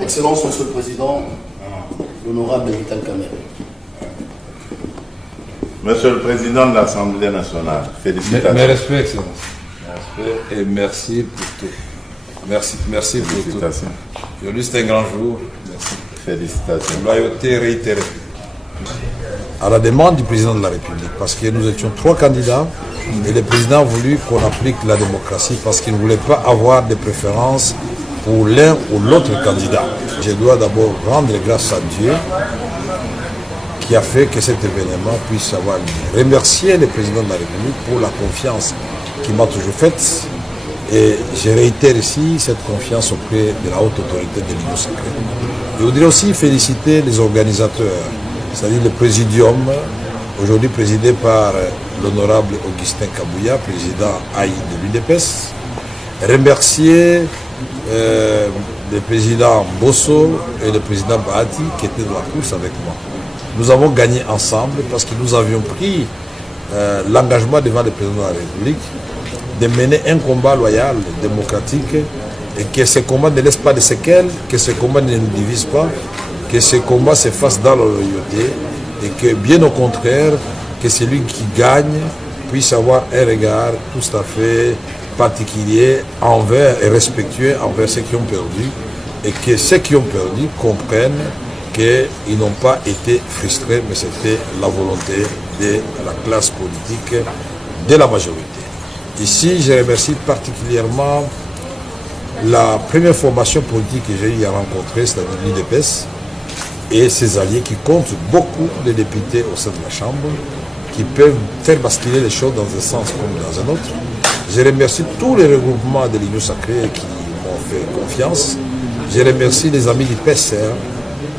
Excellence, Monsieur le Président, l'honorable Vital Kamerhe. Monsieur le Président de l'Assemblée nationale, félicitations. Mes respects, Excellence. Mes respects et merci pour tout. Merci pour tout. Aujourd'hui, c'est un grand jour. Merci. Félicitations. Loyauté réitérée. À la demande du président de la République, parce que nous étions 3 candidats et le président a voulu qu'on applique la démocratie parce qu'il ne voulait pas avoir de préférence pour l'un ou l'autre candidat. Je dois d'abord rendre grâce à Dieu qui a fait que cet événement puisse avoir lieu. Remercier le président de la République pour la confiance qu'il m'a toujours faite et je réitère ici cette confiance auprès de la haute autorité de l'Union sacrée. Je voudrais aussi féliciter les organisateurs, c'est-à-dire le présidium, aujourd'hui présidé par l'honorable Augustin Kabouya, président AI de l'UDPS. Remercier le président Bosso et le président Bahati qui étaient dans la course avec moi. Nous avons gagné ensemble parce que nous avions pris l'engagement devant le président de la République de mener un combat loyal, démocratique, et que ce combat ne laisse pas de séquelles, que ce combat ne nous divise pas, que ce combat se fasse dans la loyauté, et que bien au contraire, que celui qui gagne puisse avoir un regard tout à fait particulier envers et respectueux envers ceux qui ont perdu, et que ceux qui ont perdu comprennent qu'ils n'ont pas été frustrés, mais c'était la volonté de la classe politique de la majorité. Ici, je remercie particulièrement la première formation politique que j'ai eu à rencontrer, c'est-à-dire l'UDPS, et ses alliés qui comptent beaucoup de députés au sein de la Chambre, qui peuvent faire basculer les choses dans un sens comme dans un autre. Je remercie tous les regroupements de l'Union sacrée qui m'ont fait confiance. Je remercie les amis du PCR,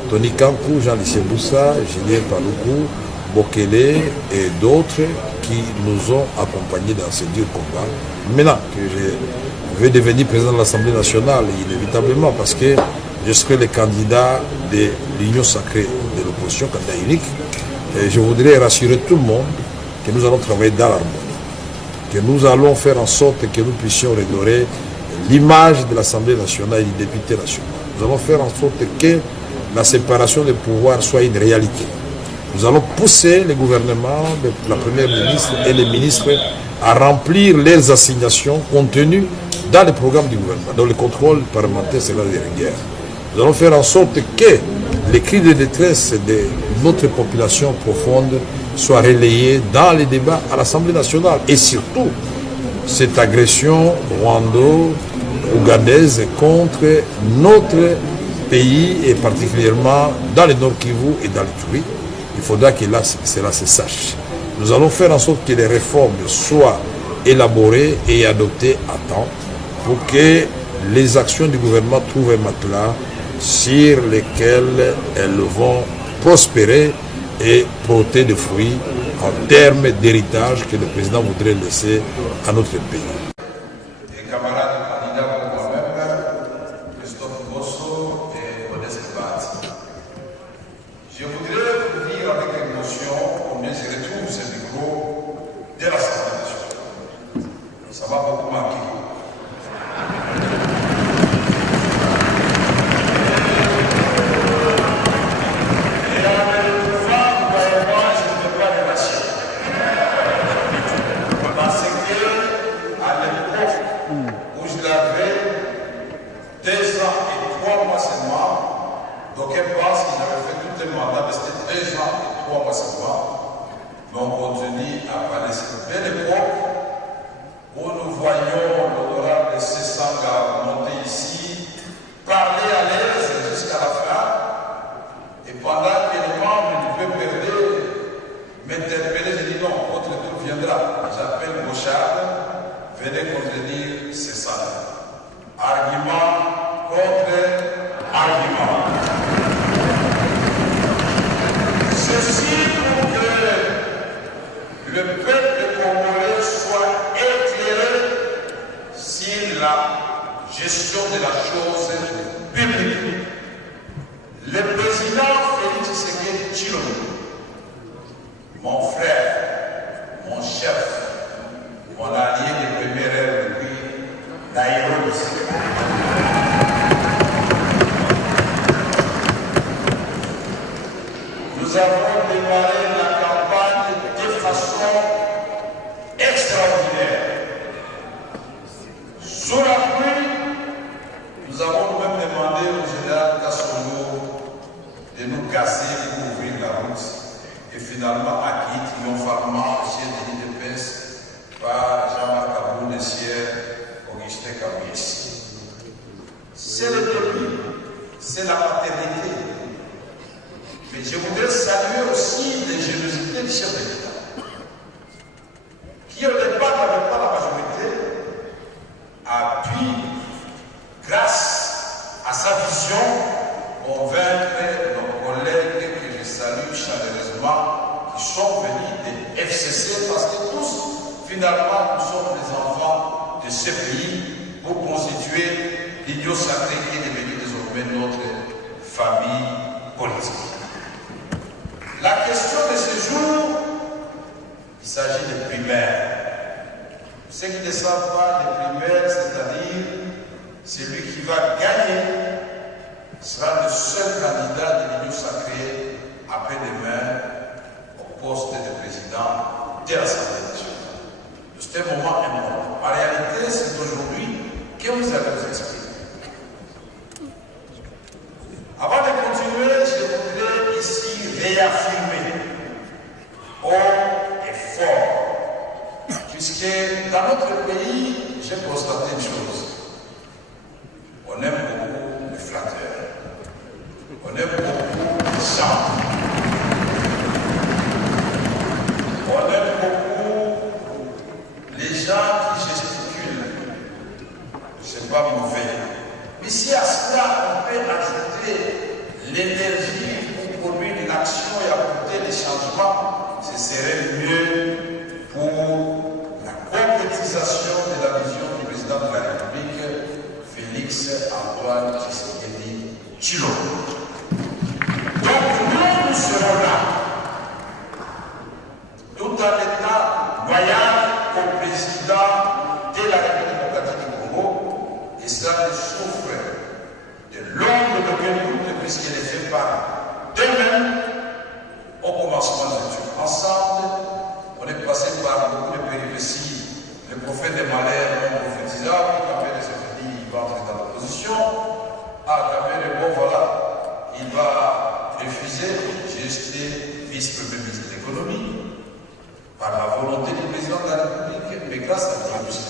Tony Kankou, Jean-Lycée Boussa, Julien Paloukou, Bokele et d'autres qui nous ont accompagnés dans ce dur combat. Maintenant que je vais devenir président de l'Assemblée nationale, inévitablement, parce que je serai le candidat de l'Union sacrée de l'opposition, candidat unique, et je voudrais rassurer tout le monde que nous allons travailler dans l'harmonie, que nous allons faire en sorte que nous puissions redorer l'image de l'Assemblée nationale et du député national. Nous allons faire en sorte que la séparation des pouvoirs soit une réalité. Nous allons pousser le gouvernement, la première ministre et les ministres à remplir leurs assignations contenues dans le programme du gouvernement, dont le contrôle parlementaire sera de rigueur. Nous allons faire en sorte que les cris de détresse de notre population profonde soient relayés dans les débats à l'Assemblée nationale. Et surtout, cette agression rwando-ougandaise contre notre pays, et particulièrement dans le Nord Kivu et dans l'Ituri, il faudra que là, cela se sache. Nous allons faire en sorte que les réformes soient élaborées et adoptées à temps pour que les actions du gouvernement trouvent un matelas sur lesquels elles vont prospérer et porter des fruits en termes d'héritage que le président voudrait laisser à notre pays. Les camarades candidats comme moi-même, Christophe Bosso et Odesse Bahati. Je voudrais vous dire avec émotion combien je retrouve ce micro de l'Assemblée nationale. Ça m'a beaucoup manqué. nous avons démarré la campagne de façon extraordinaire. Sous la pluie, nous avons même demandé au général Kassongo de nous casser pour ouvrir la route. Et finalement, à qui triomphalement, le chef de l'IDPS par Jean-Marc Abou Nessier, Augustin Kabies. C'est le début, c'est la paternité. Mais je voudrais saluer aussi l'ingéniosité du chef de l'État, qui au départ n'avait pas la majorité, a pu, grâce à sa vision, convaincre nos collègues que je salue chaleureusement, qui sont venus des FCC, parce que tous, finalement, nous sommes les enfants de ce pays pour constituer l'Union sacrée qui est devenue désormais notre famille politique. La question de ce jour, il s'agit de primaires. Ceux qui ne savent pas les primaires, c'est-à-dire celui qui va gagner sera le seul candidat de l'Union sacrée après-demain au poste de président de l'Assemblée nationale. C'est un moment important. En réalité, c'est aujourd'hui que vous allez vous exprimer. Avant de continuer, je voudrais ici réaffirmer haut et fort, puisque dans notre pays, j'ai constaté une chose. On aime beaucoup les flatteurs. On aime beaucoup les chants. On aime beaucoup les gens qui gesticulent. C'est pas mauvais. Mais si à cela on peut ajouter l'énergie pour produire une action et apporter des changements, ce serait mieux pour la concrétisation de la vision du président de la République, Félix Antoine Tshisekedi Tshilombo. Donc nous serons là, tout en étant loyal au président de la République démocratique du Congo, et ça ne souffre de l'ombre de doute puisqu'elle est faite par d'eux-mêmes au commencement de l'étude. Ensemble, on est passé par beaucoup de péripéties. Le prophète des malheurs ont prophétisé, quand même les dit il va entrer dans l'opposition. Quand même, bon voilà, il va refuser. J'ai été vice-premier ministre de l'économie par la volonté du président de la République, mais grâce à Dieu aussi.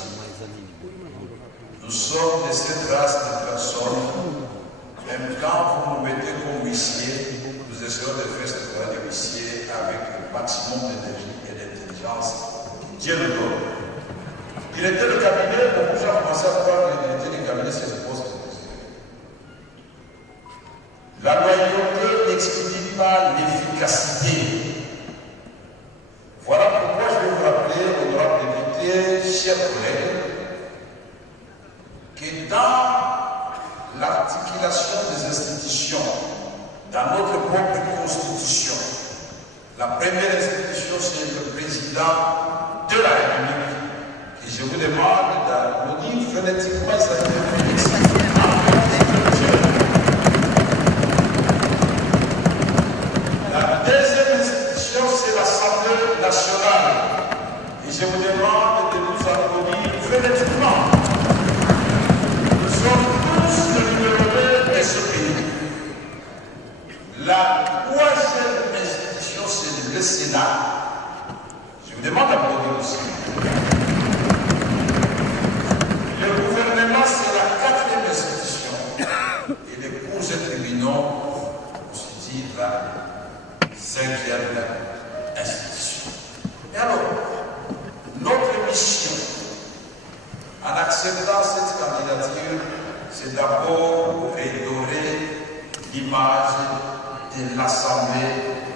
Nous sommes de cette race de personnes, même quand vous nous mettez comme huissier, nous essayons de faire ce travail de huissier avec le maximum d'énergie et d'intelligence que Dieu nous donne. Il était le cabinet, beaucoup de gens commençaient à croire que il était le cabinet, c'est le poste de président. La loyauté n'exclut pas l'efficacité. Voilà pourquoi je vais vous rappeler, honorable député, chers collègues, que dans l'articulation des institutions, dans notre propre constitution, la première institution, c'est le président de la République. Et je vous demande d'applaudir phonétiquement sa Félix. La deuxième institution, c'est l'Assemblée nationale. Et je vous demande de nous applaudir phonétiquement. Nous sommes tous le numéro 2 de ce pays. La troisième institution, c'est le Sénat. Je vous demande d'applaudir aussi. Le gouvernement, c'est la quatrième institution. Et les cours et tribunaux constituent la cinquième institution. Et alors, notre mission, en acceptant cette candidature, c'est d'abord redorer l'image de l'Assemblée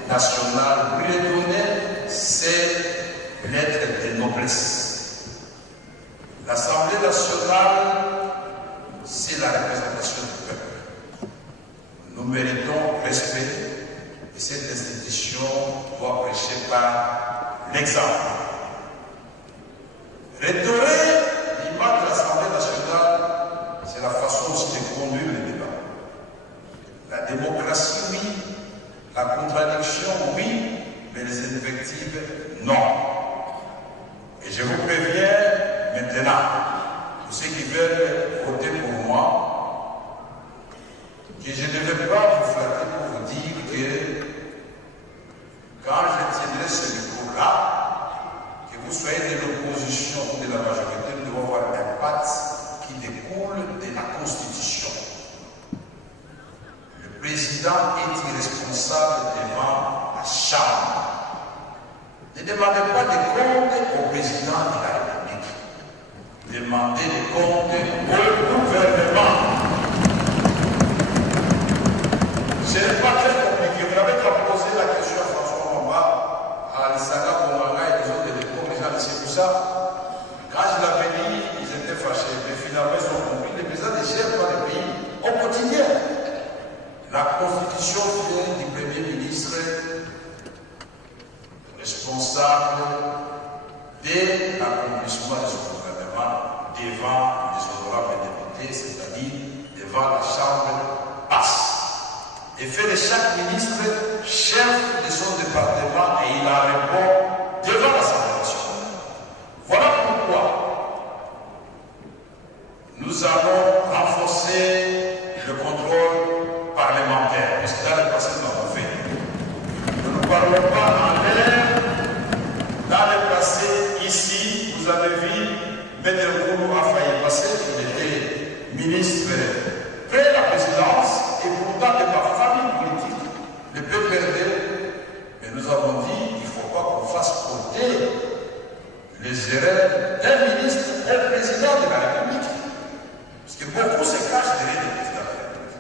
nationale, lui redonner ses lettres de noblesse. L'Assemblée nationale, c'est la représentation du peuple. Nous méritons respect et cette institution doit prêcher par l'exemple. Redorer l'image de l'Assemblée nationale, c'est la façon aussi de conduire le débat. La démocratie, oui, La contradiction, oui, mais les invectives, non. Et je vous préviens maintenant, pour ceux qui veulent voter pour moi, que je ne vais pas vous flatter pour vous dire que quand je tiendrai ce micro-là, que vous soyez de l'opposition ou de la majorité, nous devons avoir l'impact qui découle de la Constitution. Le président est irresponsable devant la Chambre. Ne demandez pas de compte au président de la République. Demandez des comptes au gouvernement. Ce n'est pas très compliqué. Vous n'avez qu'à poser la question à François Mamba, à Alissanga Bomanga et les autres les gens de Sekoussa. Quand je l'avais dit, ils étaient fâchés. Mais finalement, ils ont compris. Les présidents ne gèrent pas le pays au quotidien. La constitution vient du Premier ministre responsable de l'accomplissement de son gouvernement devant les honorables députés, c'est-à-dire devant la Chambre basse. Et fait de chaque ministre chef de son département et il en répond devant l'Assemblée nationale. Voilà pourquoi nous allons renforcer le contrôle parlementaire, parce que dans le passé, nous l'avons fait. Nous ne parlons pas en l'air. Dans le passé, ici, vous avez vu, Maître Koulou a failli passer, il était ministre près de la présidence, et pourtant de ma famille politique, le PPRD, mais nous avons dit qu'il ne faut pas qu'on fasse porter les erreurs d'un ministre au président de la République. Parce que beaucoup se cachent derrière le président de la République.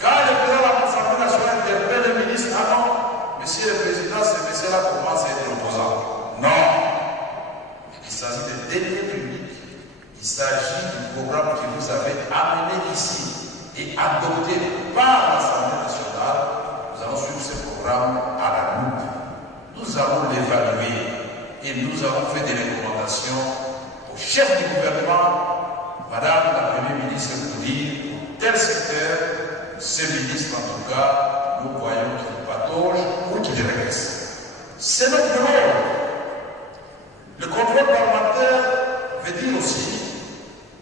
Quand le président de l'Assemblée nationale interpelle le ministre, ah non, monsieur le président, ce monsieur-là commence à être opposant. Non. Il s'agit de deniers publics. Il s'agit du programme que vous avez amené ici et adopté par l'Assemblée nationale. Nous allons suivre ce programme à la loupe. Nous allons l'évaluer et nous avons fait des recommandations au chef du gouvernement, Madame la Première ministre, pour dire tel secteur, ce ministre en tout cas, nous voyons qu'il patauge ou qu'il régresse. C'est notre rôle. Le contrôle parlementaire veut dire aussi,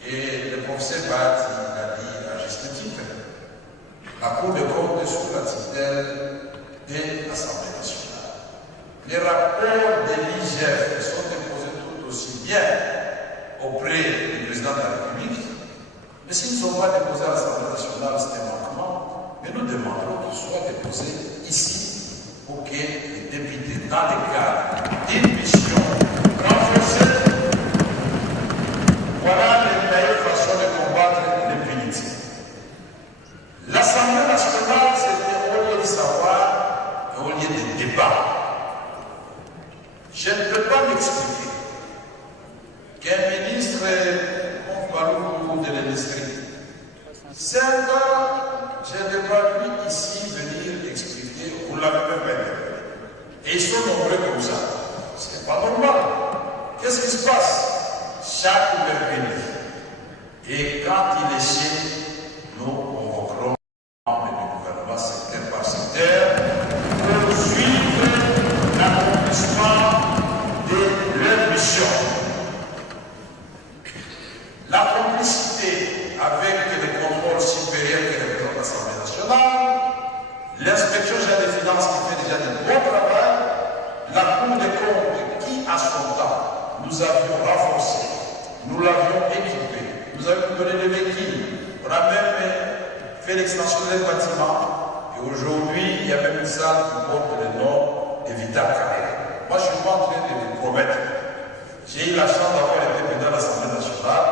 et le professeur Bat l'a dit à juste titre, la Cour des comptes est sous la tutelle de l'Assemblée nationale. Les rapports de l'IGF sont déposés tout aussi bien auprès du président de la République, mais s'ils ne sont pas déposés à l'Assemblée nationale, c'est un manquement. Mais nous demanderons qu'ils soient déposés ici pour que les députés, dans le cadre d'une mission renforcée, voilà les meilleures façons de combattre l'impunité. L'Assemblée nationale, c'était au lieu de savoir et au lieu de débat. Je ne peux pas m'expliquer qu'un ministre, on parle de l'industrie, 5 ans, je ne vais pas lui ici venir expliquer, vous l'avez même interpellé. Et ils sont nombreux comme ça. Ce n'est pas normal. Qu'est-ce qui se passe? Chaque mercredi. Et quand il est chez nous, convoquerons les membres du gouvernement secteur par secteur pour suivre l'accomplissement de leur mission. La complicité avec le contrôle supérieur qui représente l'Assemblée nationale, l'inspection générale des finances qui fait déjà du bon travail, la Cour des comptes qui, à son temps, nous avions renforcé, nous l'avions équipé, nous avions donné des véhicules, on a même fait l'extension des bâtiments, et aujourd'hui, il y a même une salle qui porte le nom de Vital Carrère. Moi, je ne suis pas en train de vous promettre. J'ai eu la chance d'avoir été président de l'Assemblée nationale.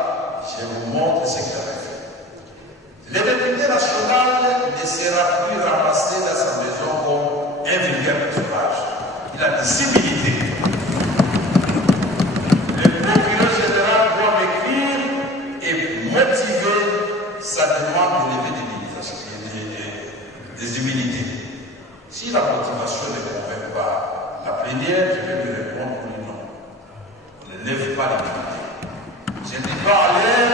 Je vous montre ce qu'il a fait. Le député national ne sera plus ramassé dans sa maison comme un vulgaire personnage. Il a des civilités. Le procureur général doit m'écrire et motiver sa demande de lever des humilités. Si la motivation ne convainc pas la plénière, je vais lui répondre oui, non. On ne lève pas l'immunité. Je ne dis pas à l'air,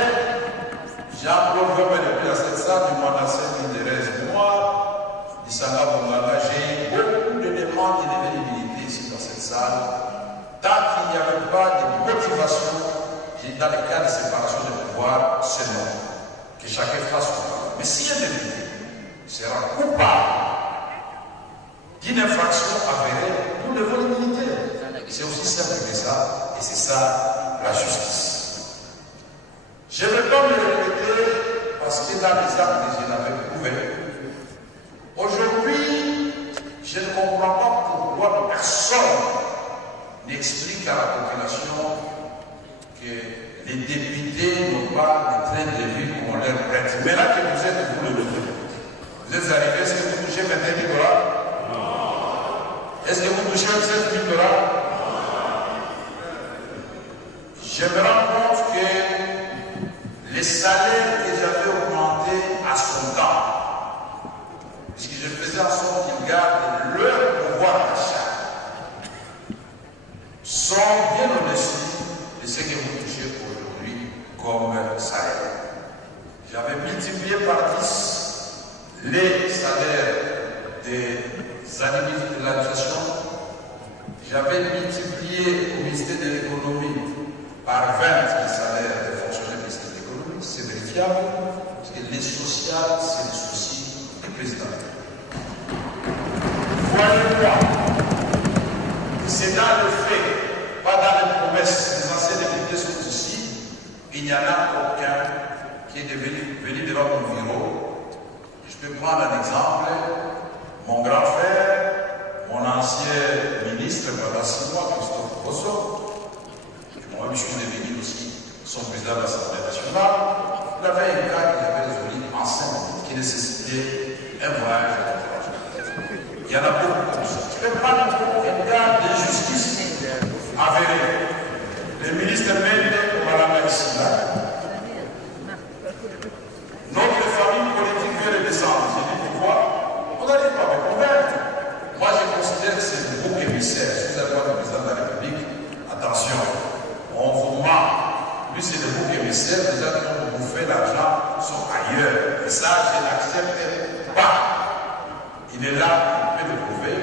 Jean-Claude Weber depuis la 700 du Manasset Thérèse, moi, du Sanga Bonganga, j'ai seulement, que chacun fasse son travail. Mais si un député sera coupable d'une infraction avérée, nous devons l'immunité. C'est aussi simple que ça, et c'est ça la justice. Je ne vais pas me répéter parce que dans les actes que je l'avais prouvé, aujourd'hui, je ne comprends pas pourquoi personne n'explique à la population que les députés n'ont pas de train de vie qu'on leur prête. Mais là que vous êtes, vous le devez. Vous êtes arrivés, est-ce que vous touchez 21 000 $? Est-ce que vous touchez 7 000 $? Je me rends compte que les salaires que j'avais augmentés à son temps, puisque je faisais en sorte qu'ils gardent leur pouvoir d'achat, sont bien au-dessus de ce que vous touchez aujourd'hui comme salaire. J'avais multiplié par 10 les salaires des animaux de l'administration. J'avais multiplié au ministère de l'économie par 20 les salaires des fonctionnaires du ministère de l'économie. C'est vérifiable, parce que les sociales, c'est le souci du président. Voyez-moi, c'est dans le fait, pas dans les promesses. Les anciens députés sont ici, il n'y en a aucun qui est venu devant mon bureau. Je peux prendre un exemple. Mon grand frère, mon ancien ministre pendant 6 mois, Christophe Bosso, moi je suis devenu aussi son président de l'Assemblée nationale, il avait un cas qu'il avait résolu en 5 minutes, qui nécessitait un voyage à l'étranger. Il y en a beaucoup comme ça. Je ne peux pas nous trouver un cas d'injustice avéré. Le ministre Mende, on va la ici là. Notre famille politique veut le descendre. J'ai dit pourquoi? On n'arrive pas à me convaincre. Moi, je considère que c'est le bouc émissaire. Si vous allez voir le président de la République, attention, on vous ment. Lui, c'est le bouc émissaire. Les gens qui ont bouffé l'argent sont ailleurs. Et ça, je n'accepte pas. Il est là, il peut le prouver.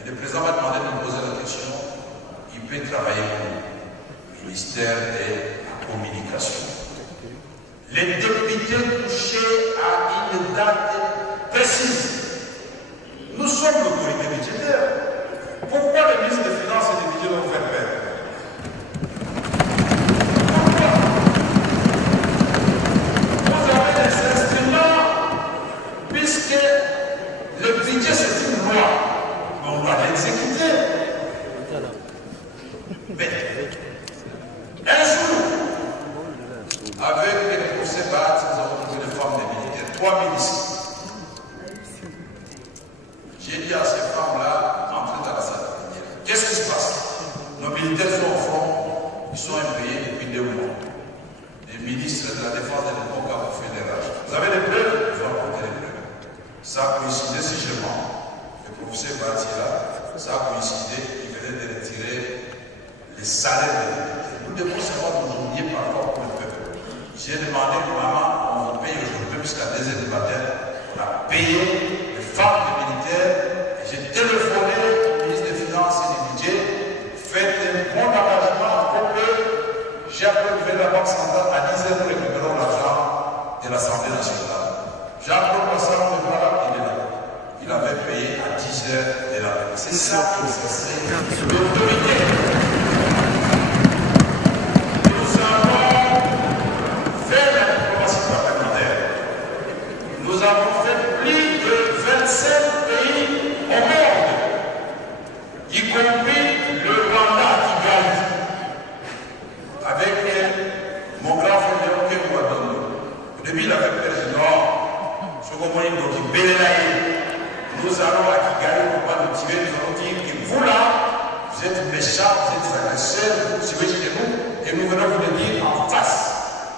Et le président va demander de me poser la question. Il peut travailler pour le ministère de la Communication. Les députés touchés à une date précise. Nous sommes l'autorité budgétaire. Pourquoi le ministre des Finances et des Budgets vont faire peur? Pourquoi? Vous avez des instruments, puisque le budget c'est une loi, mais on doit l'exécuter. Mais un jour, avec les procès BAT, nous avons trouvé des femmes des militaires, 3 ministres. J'ai dit à ces femmes-là, entrez dans la salle de militaire. Qu'est-ce qui se passe? Nos militaires sont au front, ils sont impayés depuis 2 mois. Les ministres de la Défense de l'époque ont fait des rages. Vous avez des preuves? Je vais apporter les preuves. Ça a coïncidé, si je mens. Le professeur Bati là, ça a coïncidé, il venait de retirer les salaires des militaires. Nous devons savoir nous oublier parfois pour le peuple. J'ai demandé que maman, on vous paye aujourd'hui jusqu'à 2 h du matin. On a payé les femmes des militaires. Et j'ai téléphoné au ministre des Finances et du Budget. Faites un bon engagement pour que j'ai appelé la Banque centrale à 10 h pour récupérer l'argent de l'Assemblée nationale. Jean-Claude Massaro, voilà, il est là. Il avait payé à 10 h de la nuit. C'est ça qui c'est l'autorité. Nous avons fait plus de 25 pays au monde, y compris le Rwanda qui gagne. Avec mon grand frère Léon Kekouadondo. Au début, il avait peur du Nord. Je comprends donc nous allons à Kigali, on va nous tirer, nous allons dire que vous là, vous êtes méchants, vous êtes agresseurs, vous suivez chez nous, et nous venons vous le dire en face.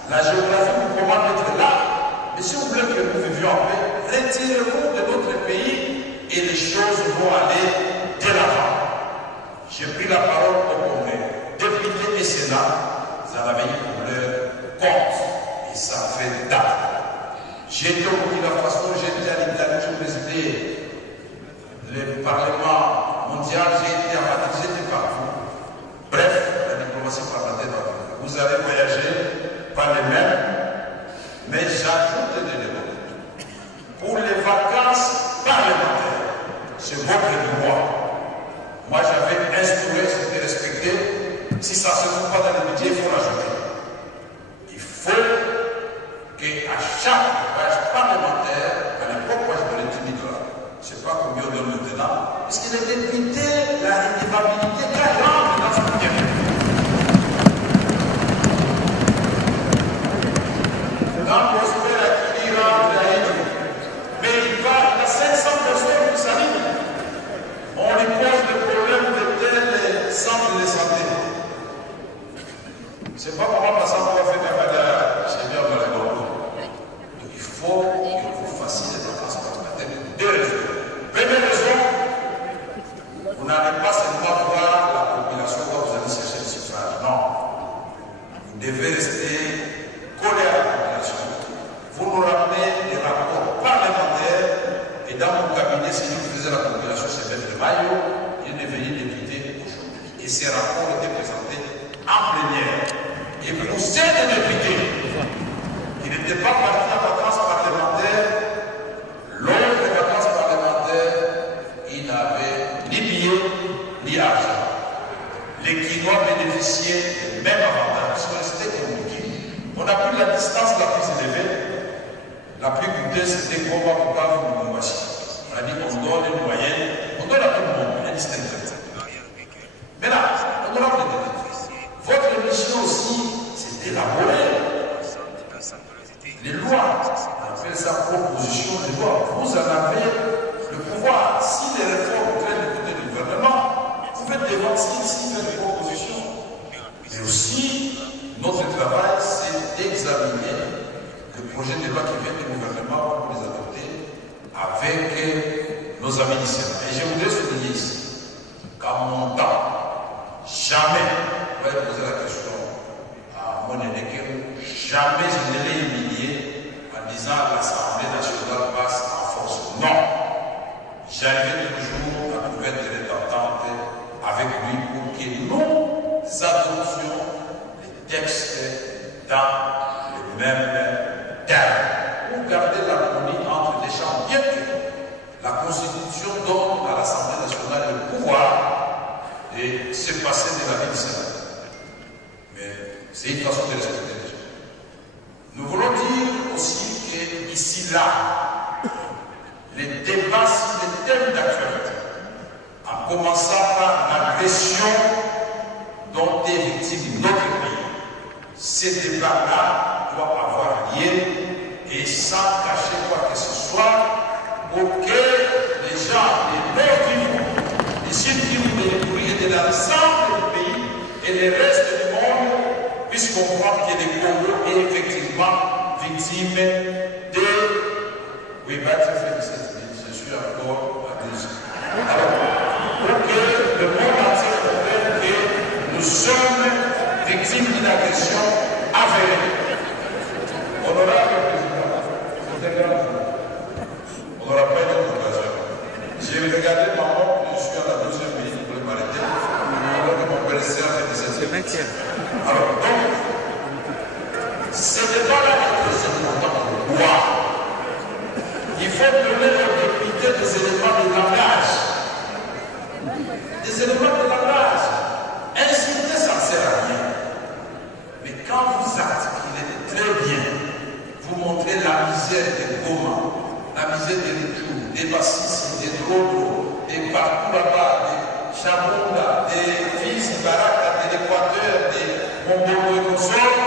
La géographie nous commande d'être là. Mais si vous voulez que nous vivions en paix, retirez-vous de notre pays et les choses vont aller de l'avant. J'ai pris la parole au Congrès. Députés et Sénat, vous en avez eu pour leur compte. Et ça fait date. J'ai été au Burkina Faso, j'ai été à l'Italie, j'ai présidé le Parlement mondial, j'ai été à Madrid, j'étais partout. Bref, la diplomatie parlementaire va venir. Vous allez voyager par les mêmes. qu'à chaque voyage parlementaire, à l'époque, moi je donnais 10 000 $. Je ne sais pas combien on donne maintenant. Parce que les députés, la redevabilité très grande dans ce pays. Dans Prosper Akili rentre à Haïti, mais il a 500 personnes qui s'arrivent. On lui pose le problème de tel centre de santé. C'est pas comment passer pour faire des malades, c'est bien dans la gorge. Donc il faut que vous fassiez des vacances parlementaires pour deux raisons. Première raison, vous n'allez pas seulement voir la population quand vous allez chercher le suffrage. Non. Vous devez rester collé à la population. Vous nous ramenez des rapports parlementaires et dans mon cabinet, c'est nous qui faisons la population, c'est M. Maillot, il est devenu député aujourd'hui. Et ces rapports étaient présentés en plénière. Et pour ces députés qui n'étaient pas partis en vacances parlementaires, lors des vacances parlementaires, ils n'avaient ni billets ni argent. Les Quinois bénéficiaient des mêmes avantages. C'était compliqué. On a pris la distance la plus élevée. La plus coûteuse, c'était Goma Bukavu Lubumbashi. On a dit qu'on donne une moyenne, on donne à tout le monde, indistinctement. Maintenant, honorable député, votre mission aussi, c'est d'élaborer les lois. On appelle ça proposition de loi. Vous en avez le pouvoir. Si les réformes traînent du côté du gouvernement, vous faites des lois ici, faites des propositions. Mais aussi, notre travail, c'est d'examiner le projet de loi qui vient du gouvernement pour les adopter avec nos amis du Sénat. Et je voudrais souligner ici qu'à mon temps, jamais, vous allez poser la question à mon élection, jamais je ne l'ai humilié en disant que l'Assemblée nationale passe en force. Non. J'arrivais toujours à trouver des ententes avec lui pour que nous adoptions les textes dans le même terme. Pour garder l'harmonie entre les chambres, bien que la Constitution donne à l'Assemblée nationale le pouvoir de se passer de la vie du Sénat. Mais c'est une façon de respecter les gens. Nous voulons dire aussi qu'ici, là, les débats sur les thèmes d'actualité, en commençant par l'agression dont est victime notre pays, ces débats-là doivent avoir lieu et sans cacher quoi que ce soit pour que les gens, les nord-kivu, les sud-kivu, les courriers de l'ensemble du pays et le reste du monde puissent comprendre que le Congo est effectivement victime de... Oui, je suis encore à 12. Alors, pour que le monde entier comprenne que nous sommes victimes d'une agression avérée. Honorable Président, c'est un grand jour. On n'aura pas une autre occasion. J'ai regardé ma montre, je suis à la 12e minute pour le m'arrêter. Alors que mon père fait 17e. Alors, donc, ce débat-là est très important. Pourquoi? Il faut donner aux députés des éléments de langage. Des éléments de langage. Insulter, ça ne sert à rien. Mais quand vous articulez très bien, vous montrez la misère des Goma, la misère des Rutshuru, des Bassisi, des Drodo, des Bakoulaba, des Chabunda, des fils Baraka, de l'Équateur, des Mongolo et consorts,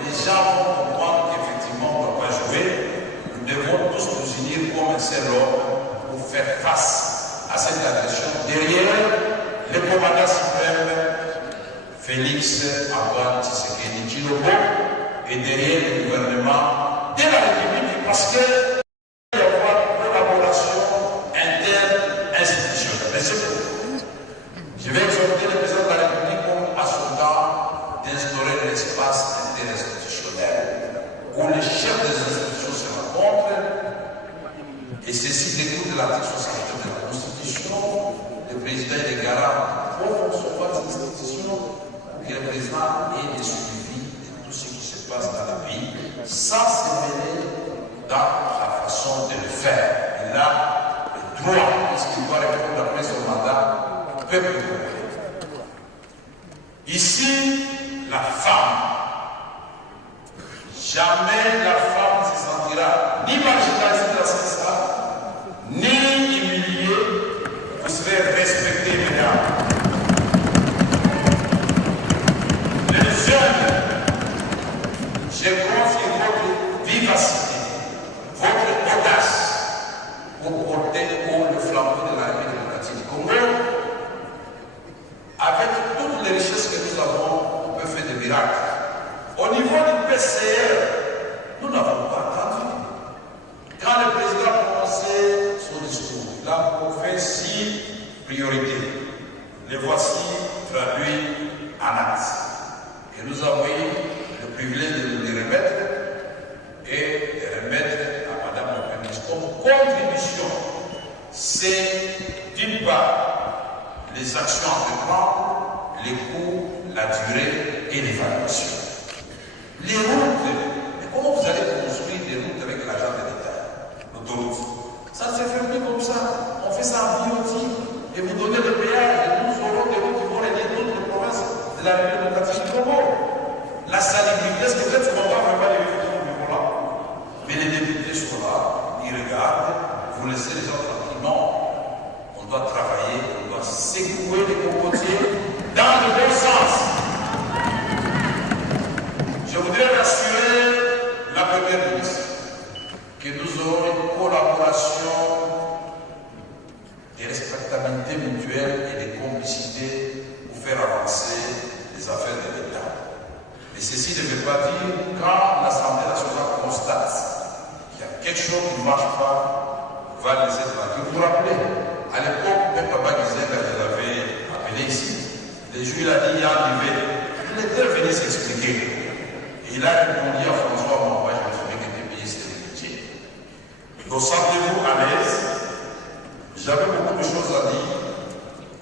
les gens vont comprendre qu'effectivement on ne doit pas jouer. Nous devons tous nous unir comme un seul homme pour faire face à cette agression. Derrière le commandant suprême, Félix Antoine Tshisekedi Tshilombo, et derrière le gouvernement de la République, parce qu'il doit y avoir une collaboration interne institutionnelle. Mais c'est tout. Je vais exhorter le président de la République comme à son temps d'instaurer l'espace interinstitutionnel où les chefs des institutions se rencontrent, et ceci découle de l'article 67 de la Constitution. Le président est le garant pour recevoir ces institutions, pour que le président ait des suivis de tout ce qui se passe dans le pays, sans se mêler dans la façon de le faire. Il a le droit, puisqu'il doit répondre après son mandat au peuple congolais. Ici, la femme, jamais la femme ne se sentira ni marginalisée dans ce ça, ni humiliée. Vous serez respectés, mesdames. Les jeunes, je confie votre vivacité, votre audace pour porter haut le flambeau de la République démocratique du Congo. Avec toutes les richesses que nous avons, on peut faire des miracles. Au niveau du PCR, nous n'avons pas attendu. Quand le président a commencé son discours, il a fait 6 priorités. Les voici traduits en actes. Et nous avons eu le privilège de nous les remettre et de remettre à Madame la Première ministre comme contribution. C'est d'une part les actions à prendre, les coûts, la durée et l'évaluation. Les routes, mais comment vous allez construire des routes avec l'argent de l'État? L'autoroute. Ça se fait plus comme ça. On fait ça en biotique et vous donnez le péage et nous aurons des routes qui vont aider d'autres provinces de la République démocratique du Congo. La salubrité, est-ce que peut-être on va vraiment les vivre là? Mais les députés sont là, ils regardent, vous laissez les gens tranquillement. On doit travailler, on doit secouer les cocotiers dans le bon sens. Je voudrais rassurer la Première ministre que nous aurons une collaboration, des respectabilités mutuelles et des complicités pour faire avancer les affaires de l'État. Mais ceci ne veut pas dire quand l'Assemblée nationale constate qu'il y a quelque chose qui ne marche pas, on va laisser tranquille. Vous vous rappelez, à l'époque, même Papa Gizenga, je l'avais appelé ici, le juge il a dit il y a un niveau. Il était venu s'expliquer. Et il a répondu à François Mamba, je me souviens que était payé ses métiers. Donc sentez-vous à l'aise. J'avais beaucoup de choses à dire,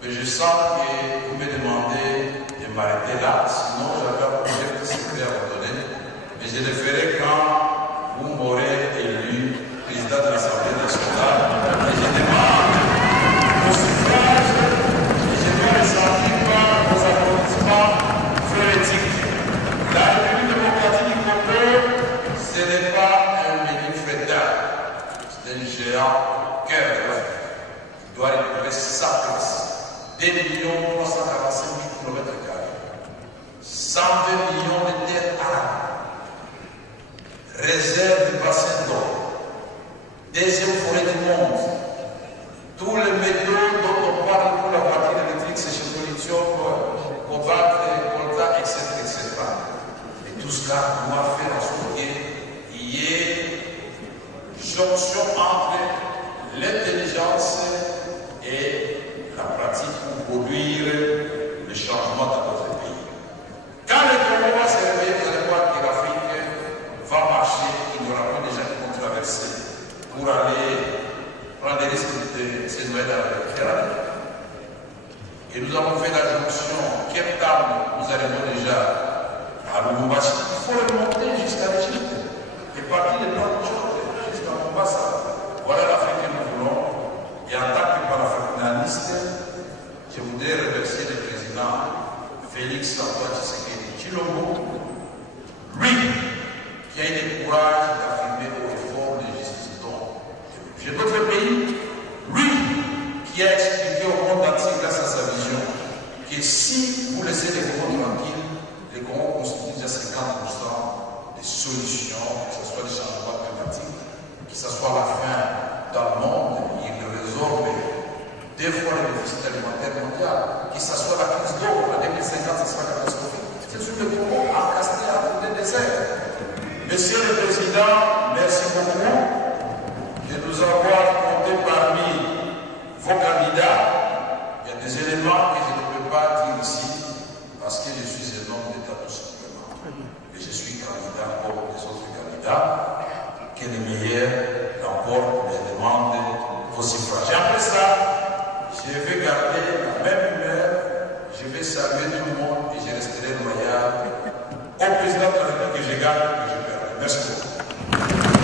mais je sens que vous me demandez de m'arrêter là, sinon j'avais un projet de secret à vous donner. Mais je le ferai quand vous m'aurez élu président de l'Assemblée nationale. Et je demande vos suffrages et je dois ressentir par vos applaudissements frénétiques. La République démocratique du Congo, ce n'est pas un menu frétard, c'est un géant cœur de l'œuf. Il doit récupérer sa place. 2 345 000 km², 120 millions de terres arables, réserve de bassins d'eau, deuxième forêt du monde, tous les métaux dont on parle pour la voiture électrique, c'est chez Politio, cobalt, coltan, etc., etc. Et tout cela doit faire en sorte qu'il y ait jonction entre l'intelligence et la pratique pour produire le changement dans notre pays. Quand le Congo va se réveiller, vous allez voir que l'Afrique va marcher, il n'y aura pas de gens qui vont traverser pour aller prendre des risques de se noyer dans la Méditerranée. Et nous avons fait la jonction Cape Town, nous arrivons déjà à Lubumbashi. Il faut remonter jusqu'à l'Égypte et partir de Nord-Tchad jusqu'à Mombasa. Voilà l'Afrique que nous voulons. Et en tant que panafricaniste, je voudrais remercier le président Félix Antoine Tshisekedi Tshilombo, lui qui a eu le courage d'affirmer au effort de justice dont j'ai d'autres pays, lui qui a expliqué au monde entier grâce à sa vision que si vous laissez les Congos tranquilles, les Congos constituent déjà 50% des solutions, que ce soit les changements climatiques, que ce soit la faim dans le monde, il résorbe 2 fois le déficit alimentaire mondial, que ce soit la crise d'eau, en 2050, ce sera catastrophique. C'est sur le Congo encastré entre des déserts. Monsieur le Président, merci beaucoup de nous avoir compté parmi vos candidats. Il y a des éléments que je ne peux pas dire ici parce que je suis un homme d'État tout simplement. Et je suis candidat comme les autres candidats. Que les meilleurs l'emportent, je demande vos suffrages. Et après ça, je vais garder la même humeur, je vais saluer tout le monde et je resterai loyal au président de la République que je gagne et que je perds. Merci beaucoup.